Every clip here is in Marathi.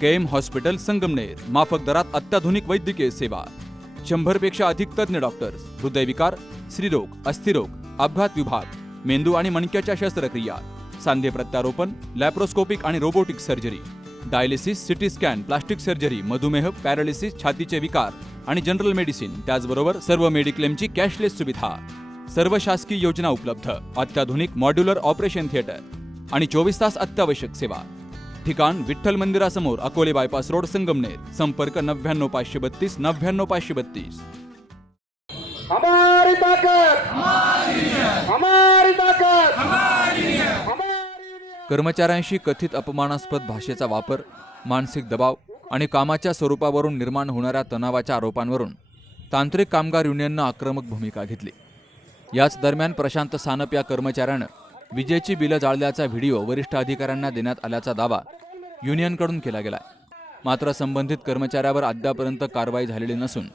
केएम हॉस्पिटल संगमनेर, माफक दरात अत्याधुनिक वैद्यकीय सेवा, 100 पेक्षा अधिक तज्ञ डॉक्टर्स, हृदयविकार, स्त्रीरोग, अस्थिरोग, अपघात विभाग, मेंदू आणि मणक्याच्या शस्त्रक्रिया, सांधे प्रत्यारोपण, लॅप्रोस्कोपिक आणि robotic surgery, dialysis, CT scan, plastic surgery, मधुमेह, पॅरालिसिस, छातीचे विकार आणि जनरल मेडिसिन, त्याचबरोबर सर्व मेडिक्लेमची कॅशलेस सुविधा, सर्व शासकीय योजना उपलब्ध, अत्याधुनिक मॉड्युलर ऑपरेशन थिएटर आणि 24 तास अत्यावश्यक सेवा. ठिकाण विठ्ठल मंदिरासमोर, अकोले बायपास रोड, संगमनेर. संपर्क 99532 99532. हमारी ताकत हमारी ताकत. कर्मचाऱ्यांशी कथित अपमानास्पद भाषेचा वापर, मानसिक दबाव आणि कामाच्या स्वरूपावरून निर्माण होणाऱ्या तणावाच्या आरोपांवरून तांत्रिक कामगार युनियननं आक्रमक भूमिका घेतली. याच दरम्यान प्रशांत सानप या कर्मचाऱ्यानं विजेची बिलं जाळल्याचा व्हिडिओ वरिष्ठ अधिकाऱ्यांना देण्यात आल्याचा दावा युनियनकडून केला गेला. मात्र संबंधित कर्मचाऱ्यावर अद्यापर्यंत कारवाई झालेली नसून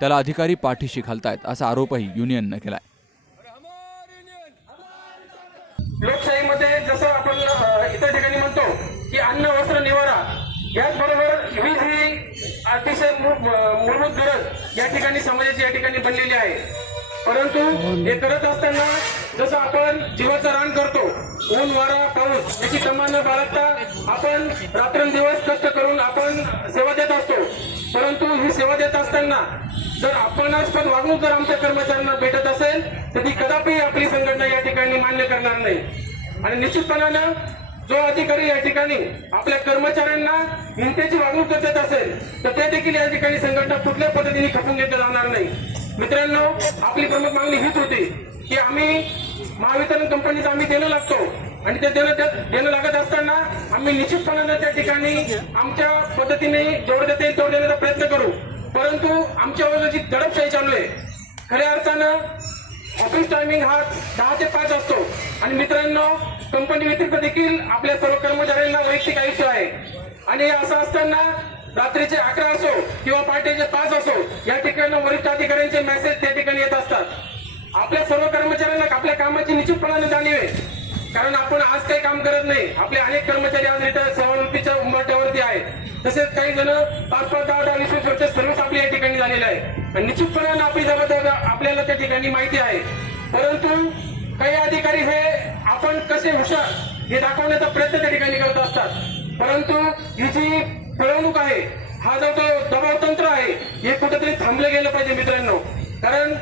त्याला अधिकारी पाठीशी घालतायत असा आरोपही युनियननं केलाय. लोकशाहीमध्ये जसं आपण इतर ठिकाणी म्हणतो की अन्न, वस्त्र, निवारा, याचबरोबर वीज ही अतिशय मूलभूत गरज या ठिकाणी समाजाची या ठिकाणी बनलेली आहे. परंतु हे करत असताना जसं आपण जीवाचं रान करतो, ऊन, वारा, पाऊस याची तमा न बाळगता आपण रात्रंदिवस कष्ट करून आपण सेवा देत असतो. परंतु ही सेवा देत असताना जर अपमानास्पद वागणूक जर आमच्या कर्मचाऱ्यांना भेटत असेल तर ती कदापि आपली संघटना या ठिकाणी मान्य करणार नाही. आणि निश्चितपणानं जो अधिकारी या ठिकाणी आपल्या कर्मचाऱ्यांना हिंसेची वागणूक देत असेल तर ते देखील या ठिकाणी संघटना कुठल्या पद्धतीने खपून घेतलं जाणार नाही. मित्रांनो, आपली प्रमुख मागणी हीच होती की आम्ही महावितरण कंपनीचं आम्ही देणं लागतो आणि ते देणं लागत असताना आम्ही निश्चितपणानं त्या ठिकाणी आमच्या पद्धतीने जेवढं देता येईल तेवढं देण्याचा प्रयत्न करू. परंतु आमच्यावर जी दडपशाही चालू आहे, खऱ्या अर्थानं ऑफिस टायमिंग हा 10 ते 5 असतो आणि मित्रांनो, कंपनी व्यतिरिक्त देखील आपल्या सर्व कर्मचाऱ्यांना वैयक्तिक आयुष्य आहे. आणि असं असताना रात्रीचे 11 असो किंवा पहाटेचे 5 असो, या ठिकाणी वरिष्ठ अधिकाऱ्यांचे मेसेज त्या ठिकाणी येत असतात. आपल्या सर्व कर्मचाऱ्यांना आपल्या कामाची निश्चितपणाने जाणीव आहे, कारण आपण आज काही काम करत नाही. आपले अनेक कर्मचारी आज रिटायर सेवानिवृत्तीच्या उंबरठ्यावरती आहेत. तसेच काही जण 5-5, 10-10, 20 वर्ष सर्व्हिस आपली या ठिकाणी झालेली आहे आणि निश्चितपणाने आपली जबाबदारी आपल्याला त्या ठिकाणी माहिती आहे. परंतु काही अधिकारी हे आपण कसे हुशार हे दाखवण्याचा प्रयत्न त्या ठिकाणी करत असतात. परंतु ही जी फळवणूक आहे, हा जो दबाव तंत्र आहे, हे कुठेतरी थांबलं गेलं पाहिजे मित्रांनो. कारण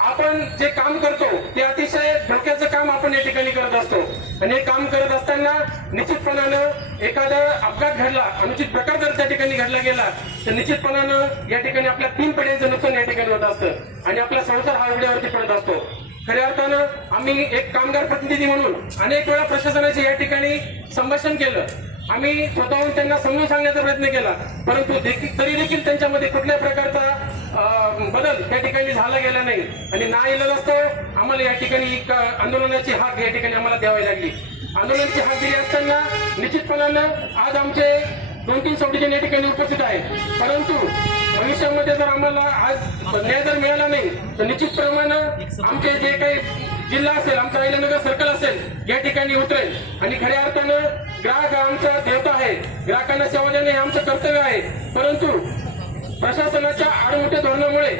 आपण जे काम करतो ते अतिशय धोक्याचं काम आपण या ठिकाणी करत असतो आणि हे काम करत असताना निश्चितपणानं एखादा अपघात घडला, अनुचित प्रकार जर त्या ठिकाणी घडला गेला तर निश्चितपणानं या ठिकाणी आपल्या 3 पिढ्यांचं नुकसान या ठिकाणी होत असतं आणि आपला संसार हा उघड्यावरती पडत असतो. खऱ्या अर्थानं आम्ही एक कामगार प्रतिनिधी म्हणून अनेक वेळा प्रशासनाचे या ठिकाणी संभाषण केलं. आम्ही स्वतःहून त्यांना समजून सांगण्याचा प्रयत्न केला, परंतु तरी देखील त्यांच्यामध्ये कुठल्या प्रकारचा बदल त्या ठिकाणी झाला गेला नाही आणि नाईलाज असतो आम्हाला या ठिकाणी आंदोलनाची हाक या ठिकाणी आम्हाला द्यावी लागली. आंदोलनाची हाक दिली असताना निश्चितपणानं आज आमचे 2-3 सौदिजन या ठिकाणी उपस्थित आहेत. परंतु भविष्यामध्ये जर आम्हाला आज न्याय जर मिळाला नाही तर निश्चितप्रमाणे आमचे जे काही जिल्हा असेल, आमचा अहिल्यानगर सर्कल असेल, या ठिकाणी उतरेल आणि खऱ्या अर्थानं ग्राहक आमचा देवता आहे, ग्राहकांना सेवा देणे हे आमचं कर्तव्य आहे. परंतु प्रशासनाच्या आडमुठ्या धोरणामुळे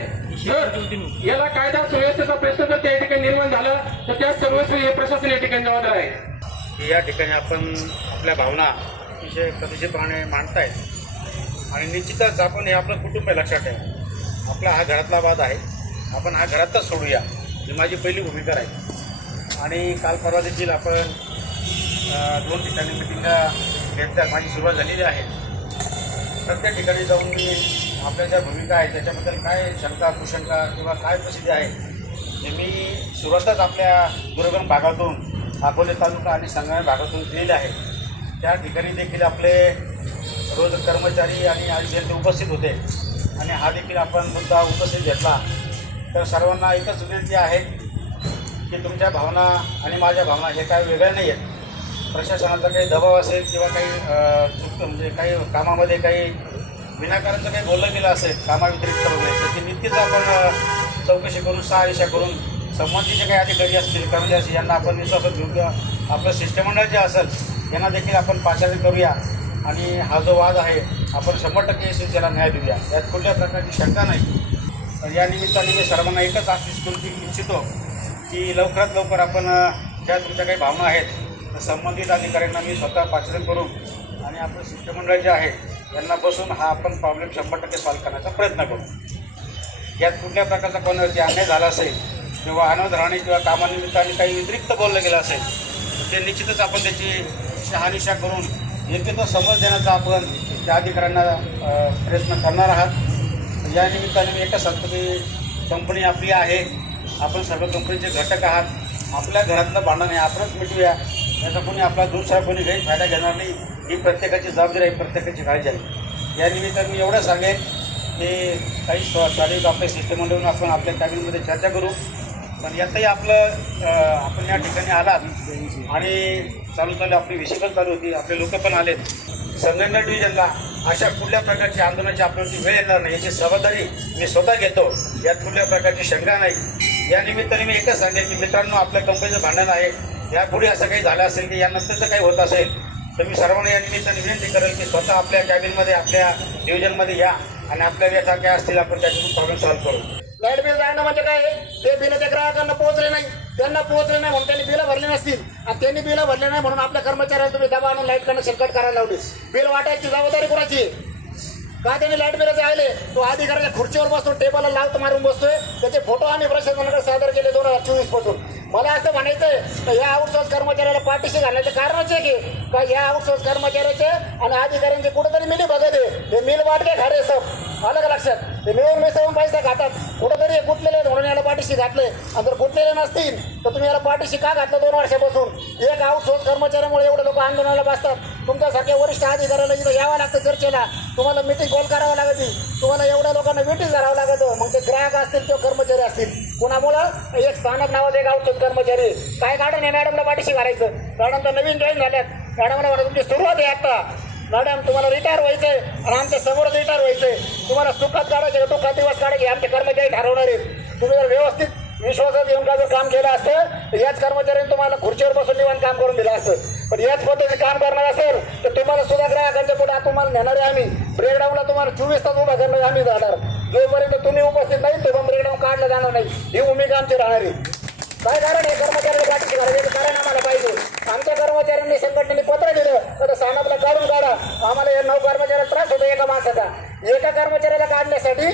जर याला कायदा सुव्यवस्थेचा प्रश्न जर त्या ठिकाणी निर्माण झाला तर त्या सर्वस्वी हे प्रशासन या ठिकाणी जबाबदार आहे. या ठिकाणी आपण आपल्या भावना अतिशय प्रतिष्ठेप्रमाणे मांडतायत आणि निश्चितच आपण हे आपलं कुटुंब लक्षात ठेवा. आपला हा घरातला वाद आहे, आपण हा घरातच सोडूया, ही माझी पहिली भूमिका आहे. आणि काल परवा देखील आपण 2 ठिकाणी मिटिंगा घेतल्या, माझी सुरुवात झालेली आहे. प्रत्येक ठिकाणी जाऊन मी आपल्या ज्या भूमिका आहेत त्याच्याबद्दल काय शंका, कुशंका किंवा काय परिस्थिती आहे हे मी सुरुवातच आपल्या दुर्गम भागातून, अकोले तालुका आणि संगमेश्वर भागातून दिलेले आहे. त्या ठिकाणी देखील आपले रोज कर्मचारी आणि अधिकारी उपस्थित होते आणि हा देखील आपण मुद्दा उपस्थित घेतला. तर सर्वांना एकच विनंती आहे की तुमच्या भावना आणि माझ्या भावना हे काही वेगळ्या नाही आहेत. प्रशासनाचा काही दबाव असेल किंवा काही म्हणजे काही कामामध्ये काही विनाकारांचं काही बोललं गेलं असेल कामाव्यतिरिक्त वगैरे तर ती नक्कीच आपण चौकशी करून, शहानिशा करून संबंधित काही अधिकारी असतील, कर्मचारी असतील यांना आपण विश्वासात घेऊ किंवा आपलं शिष्टमंडळ जे असेल यांना देखील आपण पाचारण करूया आणि हा जो वाद आहे आपण 100% त्याला न्याय देऊया, यात कुठल्या प्रकारची शंका नाही. तर या निमित्ताने मी सर्वांना एकच आश्वासित करू इच्छितो की लवकरात लवकर आपण ज्या तुमच्या काही भावना आहेत तर संबंधित अधिकाऱ्यांना मी स्वतः पाचारण करून आणि आपलं शिष्टमंडळ जे आहे यांना बसून हा आपण प्रॉब्लेम 100% सॉल्व्ह करण्याचा प्रयत्न करू. यात कुठल्या प्रकारचा कोणावरती अन्याय झाला असेल किंवा अनावध राहणे किंवा कामानिमित्ताने काही व्यतिरिक्त बोललं गेलं असेल तर ते निश्चितच आपण त्याची शहानिशा करून योग्य तो समज देण्याचा आपण त्या अधिकाऱ्यांना प्रयत्न करणार आहात. या निमित्ताने मी एकच सांगतो की कंपनी आपली आहे, आपण सर्व कंपनीचे घटक आहात. आपल्या घरातलं भांडण आहे आपणच मिटूया, याचा कोणी आपला दुसरा कोणी गैरफायदा घेणार नाही. ही प्रत्येकाची जबाबदारी आहे, प्रत्येकाची काळजी आहे. या निमित्ताने मी एवढं सांगेन की काही स्वाभाविक आपल्या शिष्टमंडळून आपण आपल्या कॅबिनमध्ये चर्चा करू. पण यातही आपलं आपण या ठिकाणी आलात आणि चालू आपली विषयपण चालू होती, आपले लोक पण आलेत. संगमनेर डिव्हिजनला अशा कुठल्या प्रकारची आंदोलनाची आपल्यावरती वेळ येणार नाही याची जबाबदारी मी स्वतः घेतो, यात कुठल्या प्रकारची शंका नाही. या निमित्ताने मी एकच सांगेन की मित्रांनो, आपल्या कंपनीचं भांडण आहे, यापुढे असं काही झालं असेल की यानंतरचं काही होत असेल तर मी सर्वांना या निमित्ताने विनंती करेल की स्वतः आपल्या कॅबिनमध्ये आपल्या डिव्हिजनमध्ये या आणि आपल्या व्यथा काय असतील आपण त्याच्यातून प्रॉब्लेम सॉल्व्ह करू. लाईट बिल जाणं म्हणजे काय, ते बिल त्या ग्राहकांना पोहोचले नाही, त्यांना पोहोचले नाही म्हणून त्यांनी बिलं भरली नसतील आणि त्यांनी बिलं भरले नाही म्हणून आपल्या कर्मचाऱ्यांना तुम्ही दबा आणून लाईट कनेक्शन कट करायला लावली. बिल वाटायची जबाबदारी कोणाची आहे? का त्यांनी लाईट बिलाचे आले, तो अधिकाऱ्याच्या खुर्चीवर बसून टेबलला लावत मारून बसतोय. त्याचे फोटो आम्ही प्रशासनाकडे सादर केले 2024 पासून. मला असं म्हणायचंय तर या आउटसोर्स कर्मचाऱ्याला पाठीशी घालण्याचे कारणच आहे की का या आउटसोर्स कर्मचाऱ्याचे आणि अधिकाऱ्यांचे कुठेतरी मिली बघत आहे. हे मिल वाटके खारे सब आलं का लक्षात? ते मिळून मिसळून पैसा खातात. कुठेतरी गुटलेले म्हणून याला पाठीशी घातले आणि जर गुटलेले नसतील तर तुम्ही याला पाठीशी का घातलं 2 वर्षापासून? एक आउटसोर्स कर्मचाऱ्यामुळे एवढे लोक आंदोलनाला बसतात. तुमच्यासारख्या वरिष्ठ अधिकाऱ्याला इथं यावं लागतं चर्चेला, तुम्हाला मिटिंग कॉल करावं लागते, तुम्हाला एवढ्या लोकांना मिटिंग करावं लागतं. मग ते ग्राहक असतील किंवा कर्मचारी असतील, कुणामुळं एक स्थानक नावाचा एक आउटसोर्स कर्मचारी काय काढून या मॅडमला पाठीशी घालायचं. मॅडम तर नवीन जॉईन झाल्यात, मॅडमला म्हणा तुमची सुरुवात आहे आता, मॅडम तुम्हाला रिटायर व्हायचंय आणि आमच्या समोर रिटायर व्हायचंय, तुम्हाला सुखात काढायचे दुःखात दिवस काढायचे आमचे कर्मचारी ठरवणार आहेत. तुम्ही जर व्यवस्थित विश्वासात येऊन का जर काम केलं असतं तर याच कर्मचाऱ्यांनी तुम्हाला खुर्चीवर बसून निवांत काम करून दिलं असतं. पण याच पद्धतीने काम करणार असेल तर तुम्हाला सुद्धा ग्राहकांच्या पुढे तुम्हाला नेणारे आम्ही. ब्रेकडाऊनला तुम्हाला 24 तास उभा करणार आम्ही जाणार. जोपर्यंत तुम्ही उपस्थित नाही तोपर्यंत ब्रेकडाऊन काढलं जाणार नाही. ही भूमिका आमची राहणार आहे. काय कारण आहे कर्मचाऱ्याला पाठीशी घालायचं कारण आम्हाला पाहिजे. आमच्या कर्मचाऱ्यांनी संघटनेने पत्र दिलं तर सानापला काढून काढा. आम्हाला या 9 कर्मचाऱ्याला त्रास होतो एका माणसाचा. एका कर्मचाऱ्याला काढण्यासाठी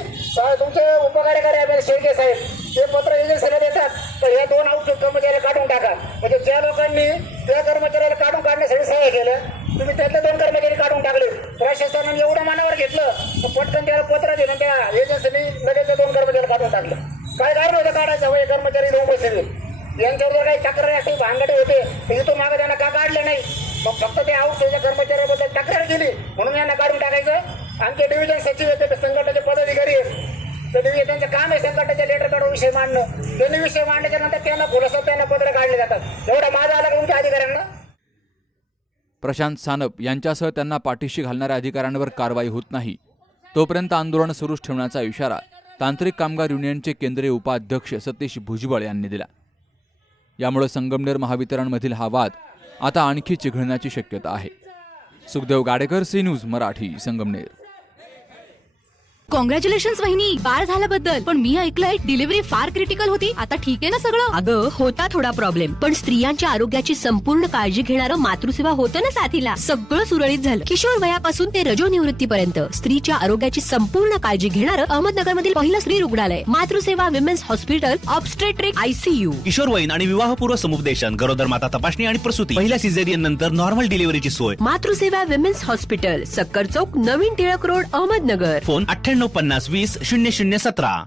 तुमचे उपकार्यकारी आपल्याला शेळके साहेब ते पत्र एजन्सीला देतात तर या 2 आउटसोर्स कर्मचाऱ्याला काढून टाका. म्हणजे ज्या लोकांनी त्या कर्मचाऱ्याला काढून काढण्यासाठी सहाय्य केलं तुम्ही त्यातले 2 कर्मचारी काढून टाकले. प्रशासनाने एवढं मनावर घेतलं तर पटकन त्याला पत्र दिलं त्या एजन्सीने लगेच त्या 2 कर्मचाऱ्याला काढून टाकलं. काय कारण होतं काढायचं? हे कर्मचारी उपस्थित यांच्यावर जर काही तक्रारी असेल भांगडे होते तर इथून मागे त्यांना का काढले नाही? मग फक्त ते आउटसोर्सच्या कर्मचाऱ्याबद्दल तक्रार केली म्हणून यांना काढून टाकायचं. आमचे डिव्हिजन सचिव आहेत, संघटनेचे पदाधिकारी आहेत, तर त्यांचं काम आहे संघटनेच्या लेटर काढून विषय मांडणं. त्यांनी विषय मांडल्याच्या नंतर त्यांना खुलासा त्यांना पत्र काढले जातात. एवढा माझा आला का तुमच्या अधिकाऱ्यांना? प्रशांत सानप यांच्यासह त्यांना पाठीशी घालणाऱ्या अधिकाऱ्यांवर कारवाई होत नाही तोपर्यंत आंदोलन सुरूच ठेवण्याचा इशारा तांत्रिक कामगार युनियनचे केंद्रीय उपाध्यक्ष सतीश भुजबळ यांनी दिला. यामुळे संगमनेर महावितरणमधील हा वाद आता आणखी चिघळण्याची शक्यता आहे. Sukhdev Gadekar, C news Marathi, Sangamner. Congratulations वहिनी, बाळ झाल्याबद्दल. पण मी ऐकलंय डिलिव्हरी फार क्रिटिकल होती. आता ठीक आहे ना सगळं? अगं होता थोडा प्रॉब्लेम, पण स्त्रियांच्या आरोग्याची संपूर्ण काळजी घेणारं मातृसेवा होतं ना साथीला. सगळं सुरळीत झालं. किशोर वयापासून ते रजोनिवृत्तीपर्यंत स्त्रीच्या आरोग्याची संपूर्ण काळजी घेणारं अहमदनगर मधील पहिलं स्त्री रुग्णालय Matruseva women's hospital, obstetric, ICU. किशोरवयीन आणि विवाहपूर्व समुपदेशन, गरोदर माता तपासणी आणि प्रसूती, पहिल्या सिझेरियन नंतर नॉर्मल डिलिव्हरीची सोय. मातृसेवा विमेन्स हॉस्पिटल, सक्कर चौक, नवीन टिळक रोड, अहमदनगर. फोन 9850 20 0017.